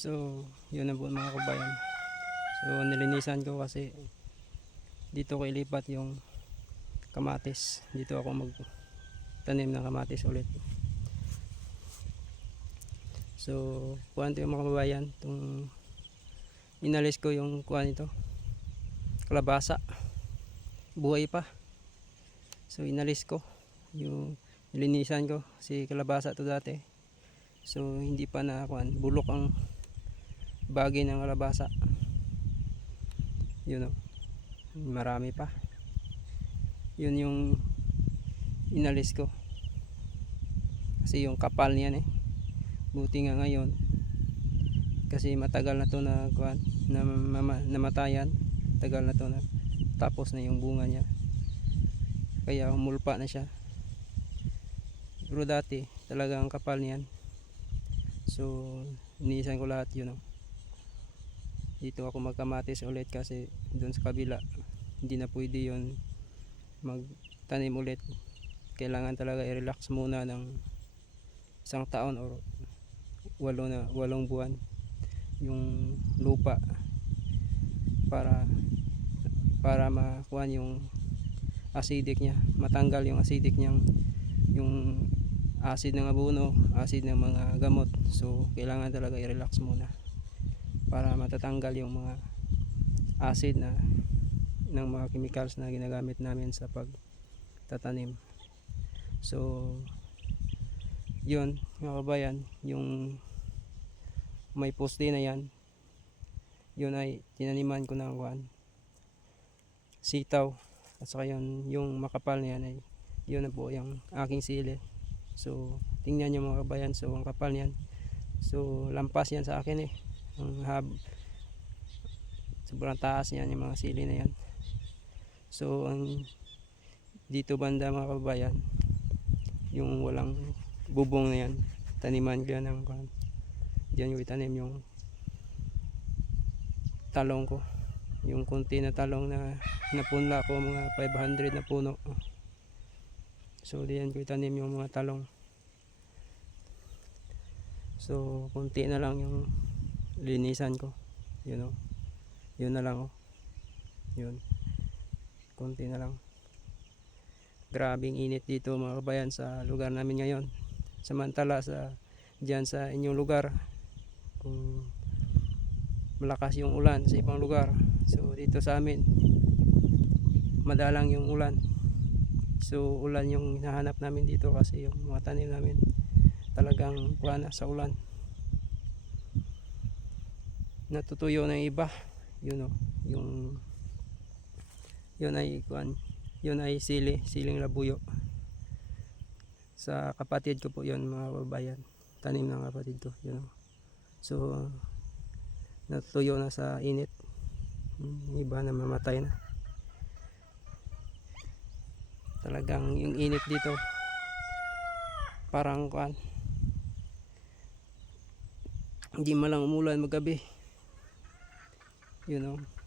So, yun na po mga kabayan. So, nilinisan ko kasi dito ko ilipat yung kamatis. Dito ako magtanim ng kamatis ulit. So, kuhaan ito yung mga kabayan. Itong inalis ko yung kuhaan ito. Kalabasa. Buhay pa. So, inalis ko. Yung nilinisan ko. Kasi kalabasa ito dati. So, hindi pa na kuhaan. Bulok ang bagay ng kalabasa. Yun o. Marami pa. Yun yung inalis ko. Kasi yung kapal niyan buti nga ngayon. Kasi matagal na to na namatayan. Tagal na to na tapos na yung bunga niya. Kaya humulpa na siya. Pero dati talagang kapal niyan. So, inisan ko lahat yun o. Dito ako magkamatis ulit kasi doon sa kabila hindi na pwede yun magtanim ulit. Kailangan talaga i-relax muna ng isang taon o 8 buwan yung lupa para makuha yung acidic niya, matanggal yung acidic niyang, yung acid ng abono, acid ng mga gamot. So kailangan talaga i-relax muna para matatanggal yung mga acid ng mga chemicals na ginagamit namin sa pagtatanim. So yun mga kabayan, yung may poste na yan, yun ay tinaniman ko ng sitaw. At saka yun, yung makapal na yan ay yun na po yung aking sili. So tingnan nyo mga kabayan, so ang kapal niyan, so lampas yan sa akin ang sobrang taas niyan yung mga sili na yan. So ang dito banda mga kabayan, yung walang bubong na yan, taniman ko yan ng diyan yung itanim yung talong ko, yung kunti na talong na napunla ko, mga 500 na puno. So diyan ko itanim yung mga talong. So kunti na lang yung linisan ko, yun o, yun na lang o, yun, kunti na lang. Grabing init dito mga kabayan sa lugar namin ngayon. Samantala sa diyan sa inyong lugar, kung malakas yung ulan sa ibang lugar. So dito sa amin madalang yung ulan. So ulan yung hinahanap namin dito kasi yung mga tanim namin talagang kuha na sa ulan. Natutuyo na yung iba. Yun oh, yung yun ay kuan, yun ay siling labuyo. Sa kapatid ko po yun mga babayan. Tanim ng kapatid ko, yun oh. So natutuyo na sa init. Yung iba na mamatay na. Talagang yung init dito parang kuan, hindi malang umulan magabi. You know.